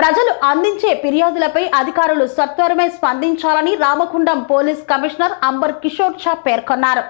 ప్రజలు అందించే ఫిర్యాదులపై అధికారులు సత్వరమే స్పందించాలని రామకుండం పోలీస్ కమిషనర్ అంబర్ కిషోర్ షా పేర్కొన్నారు.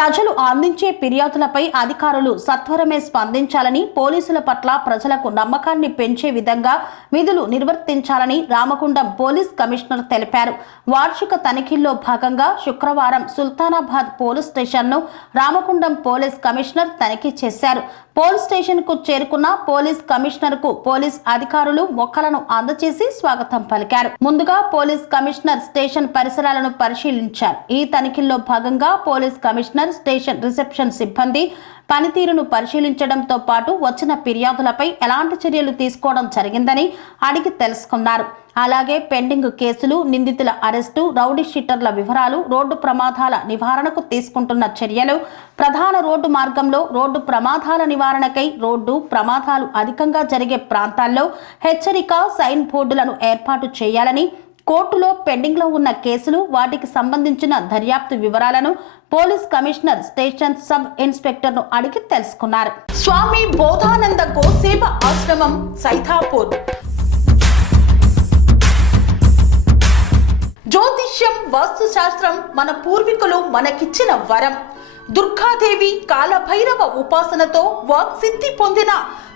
ప్రజలు అందించే ఫిర్యాదులపై అధికారులు సత్వరమే స్పందించాలని పోలీసుల పట్ల ప్రజలకు నమ్మకాన్ని పెంచే విధంగా విధులు నిర్వర్తించాలని రామగుండం పోలీస్ కమిషనర్ తెలిపారు. వార్షిక తనిఖీల్లో భాగంగా శుక్రవారం సుల్తానాబాద్ పోలీస్ స్టేషన్ను రామగుండం పోలీస్ కమిషనర్ తనిఖీ చేశారు. పోలీస్ స్టేషన్కు చేరుకున్న పోలీస్ కమిషనర్కు పోలీస్ అధికారులు మొక్కలను అందజేసి స్వాగతం పలికారు. ముందుగా పోలీస్ కమిషనర్ స్టేషన్ పరిసరాలను పరిశీలించారు. ఈ తనిఖీల్లో భాగంగా పోలీస్ కమిషనర్ స్టేషన్ రిసెప్షన్ సిబ్బంది పనితీరును పరిశీలించడంతో పాటు వచ్చిన ఫిర్యాదులపై ఎలాంటి చర్యలు తీసుకోవడం జరిగిందని అడిగి తెలుసుకున్నారు. అలాగే పెండింగ్ కేసులు నిందితుల అరెస్టు రౌడీ షీటర్ల వివరాలు రోడ్డు ప్రమాదాల నివారణకు తీసుకుంటున్న చర్యలు ప్రధాన రోడ్డు మార్గంలో రోడ్డు ప్రమాదాల నివారణకై రోడ్డు ప్రమాదాలు అధికంగా జరిగే ప్రాంతాల్లో హెచ్చరిక సైన్ బోర్డులను ఏర్పాటు చేయాలని కోర్టులో పెండింగ్లో ఉన్న కేసులు వాటికి సంబంధించిన దర్యాప్తు వివరాలను పోలీస్ కమిషనర్ స్టేషన్ సబ్ ఇన్స్పెక్టర్ను అడిగి తెలుసుకున్నారు. స్వామి బోధానంద గోసేవ ఆశ్రమం సైథాపూర్ జ్యోతిష్యం వాస్తు శాస్త్రం మన పూర్వీకులు మనకిచ్చిన వరం. దుర్గాదేవి కాలభైరవ ఉపాసనతో వాక్సిద్ధి పొందిన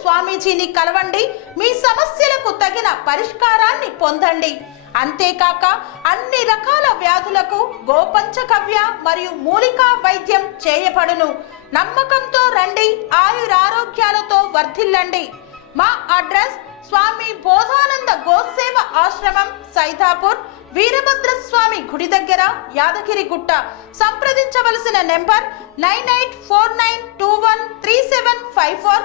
స్వామీజీని కలవండి. మీ సమస్యలకు తగిన పరిష్కారాన్ని పొందండి. అంతేకాక అన్ని రకాల వ్యాధులకు గోపంచకవ్య మరియు మూలికా వైద్యం చేయబడును. నమ్మకంతో రండి ఆయురారోగ్యాలతో వర్ధిల్లండి. మా అడ్రస్ స్వామి బోధానంద గోసేవ ఆశ్రమం సైదాపూర్ వీరభద్ర స్వామి గుడి దగ్గర యాదగిరి గుట్ట సంప్రదించవలసిన number nine eight four nine two one three seven five four